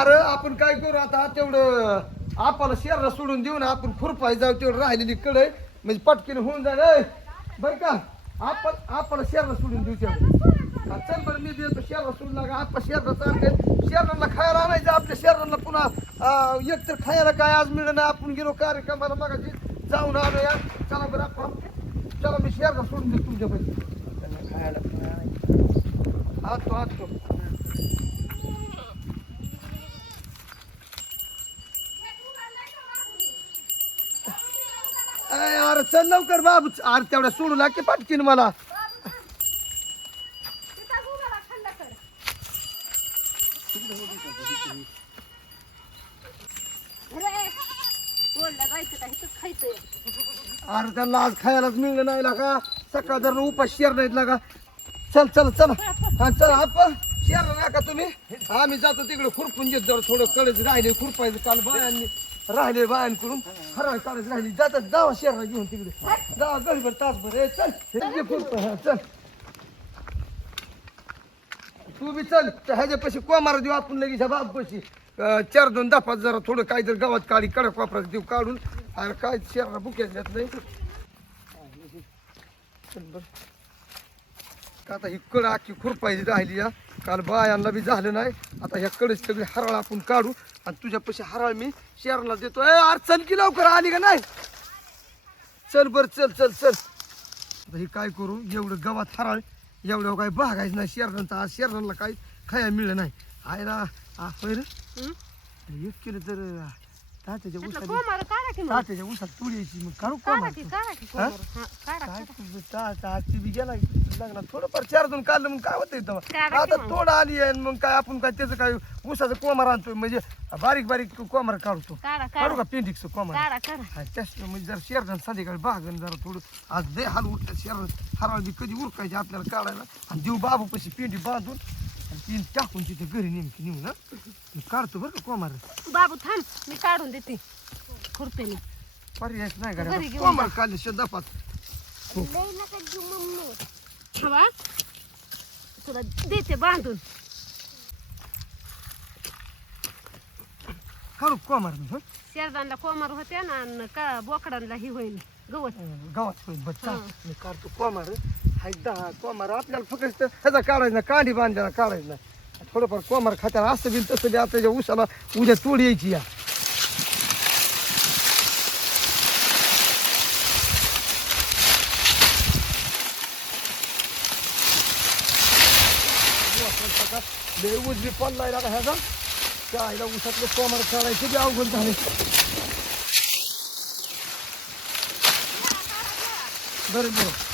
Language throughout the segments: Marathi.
अरे आपण काय करू आता? तेवढं आपल्याला शहराला सोडून देऊ ना आपण खुरपाय जाऊ तेवढं राहिलेली कडे. म्हणजे पटकीने होऊन जाईल. बरं का? आपण आपल्याला शहराला सोडून देऊ तेवढं. चल बरं मी देतो. शहराला सोडून लागा. आपण शहराला चालते शहराला खायला आणायचं. आपल्या शहराला पुन्हा अं, एक तर खायला काय आज नाही. आपण गेलो कार्यक्रमाला मगाशी. जाऊन आलो या चला बरं आपण चला मी शहराला सोडून देतो तुमच्या पैसे खायला तो हात तो अरे अरे चल लवकर बाबू. अरे तेवढ्या सोडू लाग की पाटकीन मला. अरे त्यांना आज खायलाच मिळलं नाही लागा. सकाळ जर उपास शेअर नाहीत लागा. चल चल चल. हा चल आपण शेअर नका तुम्ही. आम्ही जातो तिकडे खुरपून घेत जर थोडं कडेच राहिले खुरपायचं काल बायांनी. राहिले बायांकडून हराळ काढत राहिली. जातात जावा शेअर घेऊन तिकडे. जावा गडीभर तासभर. ए चल हे घे हा, चल. तू बी चल त्या ह्याच्यापाशी कोमारा देऊ आपण लगेच ह्या बापाशी चार दोन दफा पाच जरा थोडं काहीतरी गावात काढी कडक वापरायचं देऊ काढून. अरे काय शेअरला बुक्यात घेत नाही चल बरं. आता ही कड आखी खुरपायची राहिली या काल बायांना बी झालं नाही. आता ह्या कडेच सगळी हरळ आपण काढू. आणि तुझ्यापाशी हराळ मी शेअरला देतो. ए अरे चल की लवकर आली का नाही? चल बर चल चल चल. आता हे काय करू? एवढं गवात हराळ एवढं काही बघायचं नाही. शेरडांचा आज शेरडांना काही खायला मिळलं नाही. आयला आ, होय रे? एक किलो तर तात्याच्या उसात तात्याच्या उसात तुरी यायची मग काढू का मग? काय तुझं ता- ता- आजची बी गेला लागला थोडंफार चार दोन काढलं मग काय होतं तेव्हा? काढा आता की मग. थोडं आली आहे मग काय आपण काय त्याचं काय उसाचं कोमार आणतोय? म्हणजे बारीक बारीक कोमार काढतो. काढा काढू. काढा का पेंडिक्स कोमार काढा काढा. त्याच्या म्हणजे जरा शेरडण संध्याकाळी बागन जरा थोडं. आज दे हाल उठतात शेरड हराळ बी कधी उरकायचे आपल्याला काढायला? आणि देऊ बाबू पशी पेंडी बांधून तीन टाकून तिथे घरी नेमकी नेऊन हा? मी काढतो बरं का कोमार. बाबू थांब मी काढून देते. खुरपेने. पर्यायच नाही घरी घेऊन कोमार काढले शब्दापात हवा तुला देते बांधून. काढू कोमार मी हं? शेरदानला कोमार होत्या ना आणि का बोकडांना ही होईल गवत. गावात होईल बच्चा हं. मी काढतो कोमार. हाय दहा कोमार आपल्याला फक्त ह्याचा काढायचं ना कांडी ना काढायचं ना थोडंफार कोमार खात्याला असं बी तसं बी आता उसाला उद्या तोड यायची या. लय बी पडलाय का ह्याचा. त्या आईला उसातले कोमार काढायचे बी अवघड झाले. बरं बरं.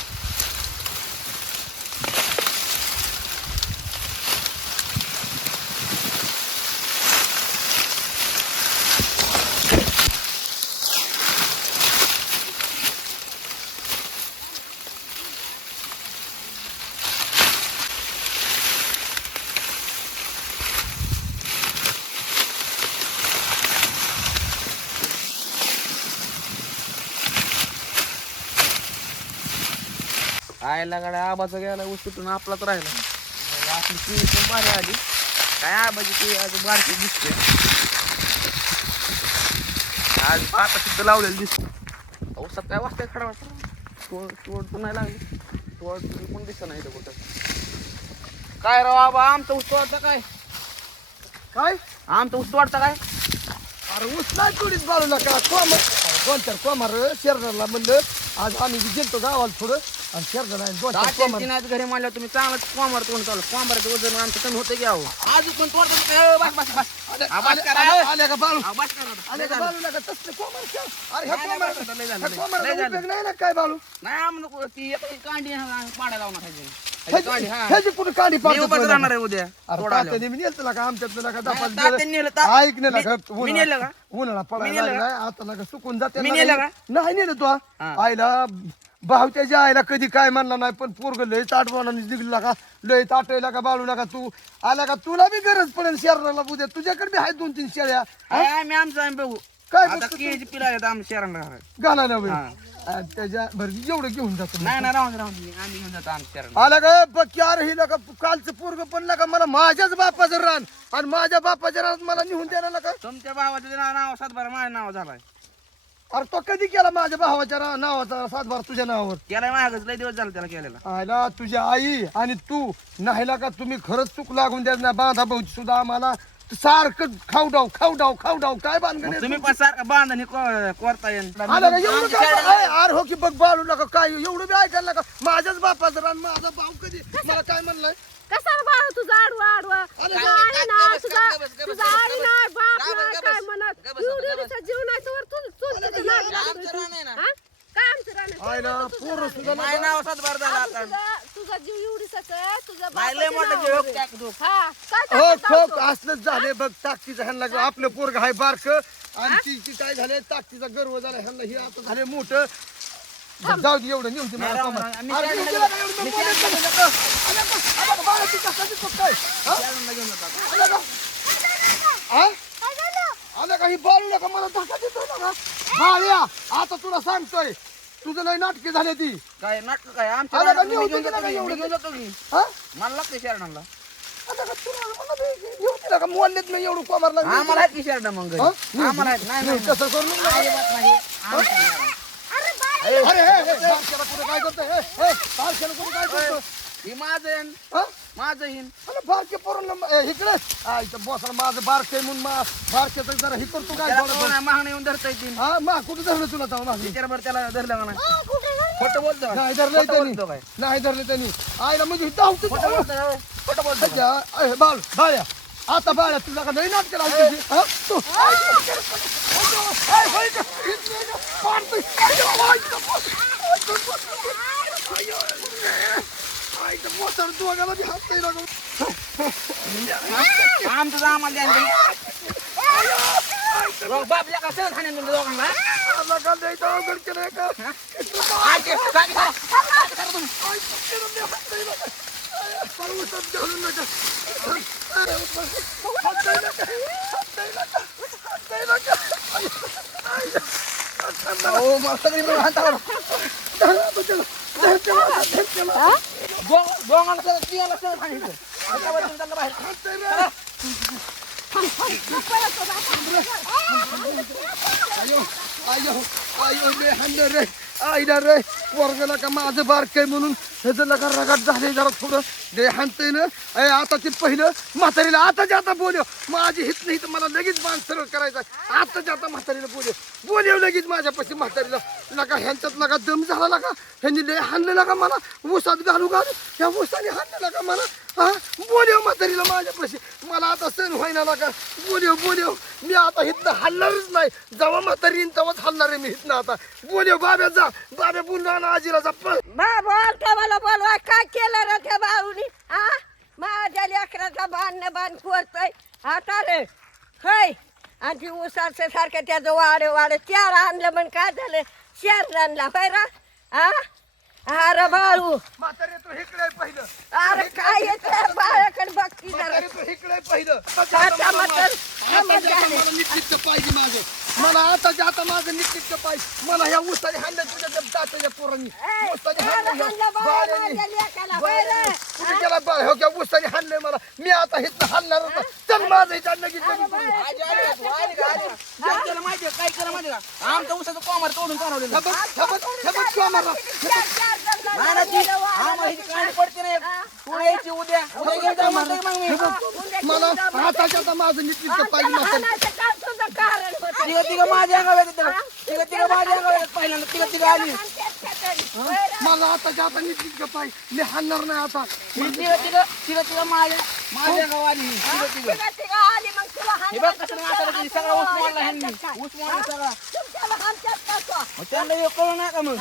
आयला गाड्या आबाचा गेला उचलून आपलाच राहिला. आपली पिढी पण भारी आली. काय आबाची पिढी आज बारकी दिसते. आज पाता सुद्धा लावलेली दिसते. पावसात काय वाजता खडा वाटत तोड तोड पण नाही लागली. तोड तुझी पण दिसत नाही कुठं. काय राव आबा आमचं ऊस वाटतं काय? काय? आमचं ऊस वाटतं काय? अरे ऊस नाही तुडीच बाळूला का कोमार चार कोमार शेरडाला म्हणलं आज आम्ही गेलतो गावाला थोडं. आणि शेरडाला दोन चार कोमार दाट्यांची नाही घरी तुम्ही चांगलं कोंबार तोंड चालू वजन आमचं कमी होतं आज पण तोड बस बस बस आले- आवाज आले- करा. आले- आले का बाळू बस करा आता. आले लय का झालं. बाळूला का तसले कोमार का? अरे ह्या नाही, कोमार नाही, लय झालं, ह्या लय- कोमाराचा लय झालं. उपयोग नाही ना काय बाळू नाही आम नको ती एक कांडी हा, लावणार कांडी, हा. ह्याची कुठं कांडी मी आहे उद्या अरे. तात्याने मी नेलं का आमच्यात नका नाही, दापात तात्याने नेलं, ता- ऐक नेला का मी- मी नेलं का? उन्हाळा मी पडायला नेलं का? लागलाय आता नका सुकून जाते मी ना नेलं नाही. का? नाही नेलं तो हा. आईला भावत्याच्या आईला कधी काय म्हणला नाही पण पोरग लय ताटवानाने निघला का लय ताटायला का बाळू का तू. आला का तुला बी गरज पडेल शहराला उद्या. तुझ्याकडे बी आहे दोन तीन शेळ्या आम्ही आमचं आम्ही बघू काय आता पिला घालायला. हा. आ, त्याच्या बरं एवढं घेऊन जातो नाही नाही राहून दे, राहून दे. आम्ही घेऊन जातो आमच्या शहराला. आला का? बघ अरे ही का कालचं पोरग पण का मला माझ्याच बापाचं रान. आणि माझ्या बापाच्या रानात मला निहून द्यायला का तुमच्या भावाचं नाव नाव सातबारा माझं नाव झालाय. अरे तो कधी केला माझ्या भावाच्या रा- नावाचा सातबार तुझ्या नावावर? त्याला मागच लय दिवस झाला त्याला केलेला. आयला तुझ्या आई आणि तू नाहीला का तुम्ही खरंच चूक लागून द्या ना बांधा भाऊची सुद्धा आम्हाला. सारखं खाऊ डाव खाऊ डाव खाऊ डाव काय बांधगड आहे तुम्ही पण सारखं बांधणी कोरता येईल आलं का? एवढं काय अरे हो की बघ बाळू नका काय एवढं बी ऐकायला नका. माझ्याच बापाचं रान माझा भाऊ कधी मला काय म्हणलाय? कसा बाळ? तुझा आडवा आडवा. तुझा आई नाही तुझा तुझा बाप काय म्हणत? एवढी एवढीचा जीव नाही तर तू तू लागतोय तू. आमचं? आय ना पोरं सुद्धा. नाव सातबारा झाला अगं, आता तुझा तुझा जीव एवढीचाच आहे तुझा नाही लय बापाचं मोठं नाव जीव आहे. टाक दो. हा काय हो टाकत खोक जातो? असलंच झाले बघ ताकदीचं ह्यांना लागलं. आपलं पोरग हाय बारक आणि ती ती काय झाले ताकदीचा गर्व झाला ह्यांना हे आता झाले मोठं जाऊ दे एवढं नेऊन दे मला नाही, सामान. नाही, मी अरे काय नेऊन दे नाही, ना, एवढं मी बोलायचं काय नाही नका. आलं का? कशाची चूक काय? हा? आलं का? हा? आलं का? ही बाळू नका मला धक्का देतोय ना? बाळ्या, आता तुला सांगतोय तुझं नाही नाटके झाले ती काय नाटक काय आमच्या आलं का? रानात मी नेऊन घेऊन दे जातो की, एवढं. मी घेऊन जातो की. हा? मला लागते का? तुला मला बी एवढं कोमार लागलं. आम्हाला आहेत की शहराला मग घरी? हा? आम्हाला आहेत. नाही नाही, नाही तसं करू नको. अजिबात नाही. अरे हे, हे, बारक्याला कुठं काय करतोय? हे, हे, बारक्याला कुठं काय करतोय? हे माझं आहे. हा? माझं हिन. अरे बारके पोरांना ए, इकडे. आ, इथं बसायला माझं बारके म्हणून मा बारकेचं जरा हे करतो काय त्याला थोडं कोण आहे, महागणं येऊन धरता येतील हा मा कुठं धरलं तुला जाऊ माझं विचारभर त्याला धरलं का नाही खोटं बोलतो? नाही धरलं खोटं बोलतो काय? त्यांनी नाही धरलं त्यांनी. आईला म्हणजे धावतो खोटं बोलतो का? खोटं बोलतो का? ए, बाळ बाळ्या. आता बाळ्या तुला का नाही नाटक? हा? तू. आई, आई. आई, आई, आई, आई, आई, तर आम्हाला द्या ना. बापल्या का सहज हाणेल तुम्ही दोघांना? आला का नाही तर अवघड केलंय का? काय ते- काय ते करा? काय ते करा तुम्ही? आई, पटकन दे, हात नाही लागत. आई, पाय उचलून घालून नका. आई, हात नाही लागत. हात नाही लागत. हात नाही लागत. आई, आई, हात नाही अहो, मला सगळी मिळून हातावर. लागत. धर त्याला, धर त्याला. दो- दोघांना सहज, तिघांना सहज हाणायचं. हातावर घेऊन चाललं बाहेर. हात नाही लागत. आयो आयो आयो रे हाणलं रे आईला रे वर्गाला का माझं बारकय म्हणून ह्याचं लगा रगाट झाले जरा थोडं दे हाणतंय ना. अय आता ते पहिलं म्हातारीला आता जे आता बोलव. माझी हित नाही तर मला लगेच बांध सरळ करायचा आता जे आता म्हातारीला बोलव. बोलव लगेच माझ्यापाशी म्हातारीला. लगा ह्यांच्यात लगा दम झाला लगा ह्यांनी लय हाणलं लगा मला. ऊसात घालू घालू. ह्या ऊसाने हाणलं लगा मला. हा? बोलव म्हातारीला माझ्यापाशी. मला आता सण व्हायना लगा बोलव बोलव. मी आता हितनं हलणारच नाही. जेव्हा म्हातारी येईन तेव्हाच हलणार आहे मी हितनं आता. बोलव बाब्या जा. बाब्या पुन्हा ना आजीला जा. पळ. बा बोल का मला बोलवा काय केलं रे त्या बाळूनी हा माझ्या लेकराचा बाण बाण करतोय आता रे खय उसाचं सारखं त्याचं वाड वाड चार आणलं म्हण काय झालं? शेर आणला होय रा? हा अरे बाळू. म्हातारी तू हिकडे आहे पहिलं. अरे काय येत बाळाकडे बघती जरा. म्हातारी तू हिकडे आहे पहिलं. आता म्हातार आता समज जे आता झाले. मला निश्चित पाहिजे माझं मला आता जे आता माझं निश्चित पाहिजे. मला ह्या उसाने हाणलं तुझ्या त्या दाताच्या पोरांनी. उसाने हाणलं हाणलं ह्या बाळा. कुठे गेला हो क्या उसाने हाणलंय मला. मी आता हिथनं हाणणार होता. चल माझं इथं लगेच लगेच आजी आली का तू? आली का? आली. काय केलं माहिती आहे? काय केलं माहिती आहे का? आमचं उसाचं कोमार तोडून चालवलेलं. पडते उद्या. मला आताच्या आता माझं निश्चित पाहिजे म्हातारी हाणायचं काय तुझं कारण होतं. तिघं तिघं माझ्या अंगावर. तिघं तिघं माझ्या अंगावर पहिल्यांदा. तिघं तिघं आली. मला आताच्या आता निश्चित पाहिजे मी हाणणार नाही आता. तिघं तिघं तिघं तिघं माझ्या माझ्या ही. तिघं हे बघ कसं सगळा ऊस मोडला ह्यांनी. ऊस मोडला सगळा. मग त्यांना हे कळू नका का मग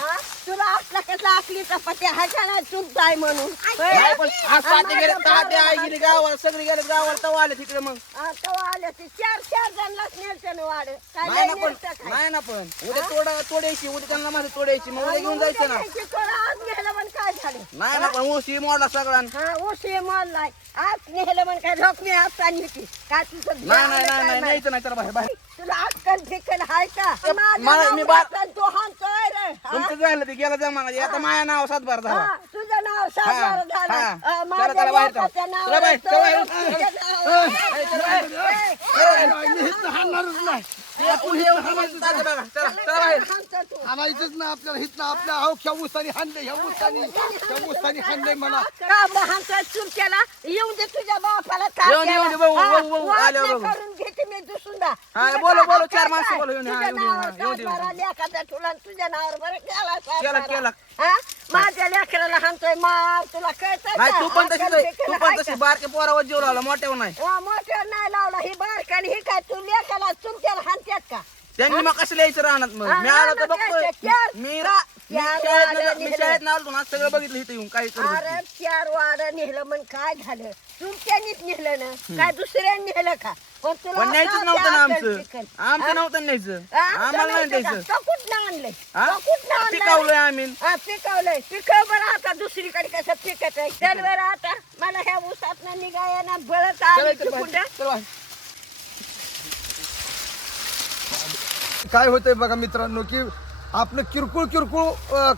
तुला असला कसला असली चपाती हायच्या नाही चुकताय म्हणून. नाही पण आज ताते गेले ताते आई गेली गावाला सगळी गेले गावाला तवा आले तिकडे मग. आता आले ते. चार चार जणलाच नेलते वाढ काय नाही ना लय पण नेलतं काय? नाही ना पण. उद्या तोडा तोडायची उद्या त्यांना माझं तोडायची मग उद्या घेऊन जायचं ना. उद्या थोडं आज झालं. नाही ना पण ही मोडला सगळा हा उशी मोडलाय आज नेलं म्हण काय झोपणी आज होती काय तुझं नाही नाही नाही नाही? न्यायचं नाही तर बाहेर बाहेर. तुला आज अक्कल फिकल हाय का? मला- मी बा- तू हाणतोय. हा? तुमचं झालं ते गेलं जमा आता माझ्या नाव सातबार झाला. हा, तुझं नाव हा, सातबारा झालं. हा. अं, माझ्या चला बाहेर चला. लेकाच्या चला नावावर बाहेर, तो- चला बाहेर. तुझ्या नावावर- ए, चला बाहेर. मी हिथनं हाणणारच नाही. तू हे उचलून जाते बघा. चला, चला बाहेर. हाणतो तू. हाणायचंच ना आपल्याला. हिथनं आपल्या अवख्या ऊसानी हाणले ह्या ऊसानी ह्या हाणले म्हणा. का महानचा चुलक्याला येऊन दे तुझ्या बापाला येऊन दे, येऊन दे, बघू, हा, बघू, बघू, वाटण्या आल्यावर बघू. करून घेते मी दुसुंदा हा, बोलो, बोलो, चार माणसं? बोलो, येऊन दे, हा, तुझ्या येऊन दे, हा, येऊन येऊन तुझ्या नावावर बरं केला केला, सातबारा. केला. हा? माझ्या लेकराला हाणतोय मार तुला कळतंय नाही का? तू पण. फिकल तू पण तशी? बारके पोरावर जीव लावला मोठ्यावर नाही हा, मोठ्यावर नाही लावला ही बारकाली ही काय तू लेकाला चुलक्याला हाणत्यात का त्यांनी मग कसं लिहायचं राहणार मग मी आलो तर बघतोय यायचं. चार- मी चार मी वाड्या शाळेत मी निघलं. शाळेत आलो ना सगळं बघितलं इथं येऊन काय करत अरे चार वाड नेलं मग काय झालं तुमच्यानीच नेलं ना काय दुसऱ्याने नेलं का पण तुला पण न्यायचंच असं नव्हतं ना अक्कल आमचं फिकल. आमचं? नव्हतं न्यायचं? आम्हाला नाही आमचं द्यायचं नव्हतं का? तो कुठनं आणलंय हा? तो कुठनं आणलंय? पिकावलंय आम्ही हा, पिकवलंय पिकव बरं आता दुसरीकडे कसं पिकत आहे चल बरं आता मला ह्या ऊसात निघाया ना बळत आली चला इथं चिकुंड्या. बाहेर. चला बाहेर. काय होतंय बघा मित्रांनो की आपलं किरकोळ किरकोळ अं,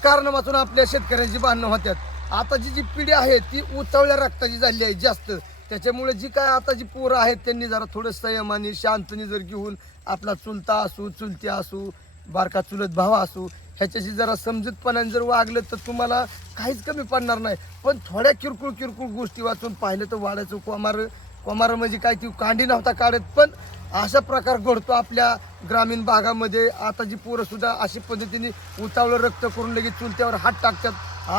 आपल्या शेतकऱ्यांची भांडणं होत्यात. आताची जी पिढी आहे ती उतावळ्या रक्ताची झाली आहे जास्त. त्याच्यामुळे जी काय आता जी पोरं आहेत त्यांनी जरा थोडं संयमाने शांतने जर घेऊन आपला चुलता असू चुलती असू बारका चुलत भावा असू ह्याच्याशी जरा समजूतपणाने जर वागलं तर तुम्हाला काहीच कमी पडणार नाही. पण थोड्या किरकोळ किरकोळ गोष्टी वाचून पाहिलं तर वाड्याचं कोमार कोमार म्हणजे काय ती कांडी नव्हता काढत पण अशा प्रकार घडतो आपल्या ग्रामीण भागामध्ये. आता जी पोरं सुद्धा अशा पद्धतीने उतावळं रक्त करून लगेच चुलत्यावर हात टाकतात.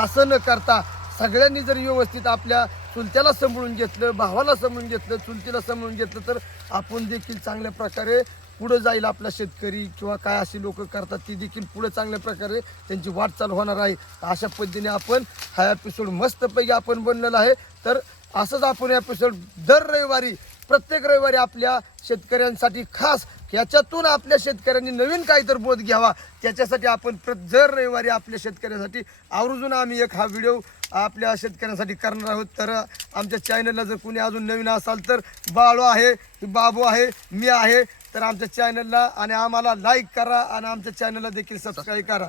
असं न करता सगळ्यांनी जर व्यवस्थित आपल्या चुलत्याला सांभाळून घेतलं भावाला सांभाळून घेतलं चुलतीला सांभाळून घेतलं तर आपण देखील चांगल्या प्रकारे पुढं जाईल आपला शेतकरी किंवा काय अशी लोक करतात ती देखील पुढं चांगल्या प्रकारे त्यांची वाटचाल होणार आहे. अशा पद्धतीने आपण हा एपिसोड मस्तपैकी आपण बनलेला आहे. तर असंच आपण एपिसोड दर रविवारी प्रत्येक रविवारी आपल्या शेतकऱ्यांसाठी खास याच्यातून आपल्या शेतकऱ्यांनी नवीन काहीतरी बोध घ्यावा. त्याच्यासाठी आपण प्र दर रविवारी आपल्या शेतकऱ्यांसाठी आवर्जून आम्ही एक हा व्हिडिओ आपल्या शेतकऱ्यांसाठी करणार आहोत. तर आमच्या चॅनलला जर कोणी अजून नवीन असाल तर बाळू आहे बाबू आहे मी आहे तर आमच्या चॅनलला आणि आम्हाला लाईक करा आणि आमच्या चॅनलला देखील सबस्क्राईब करा.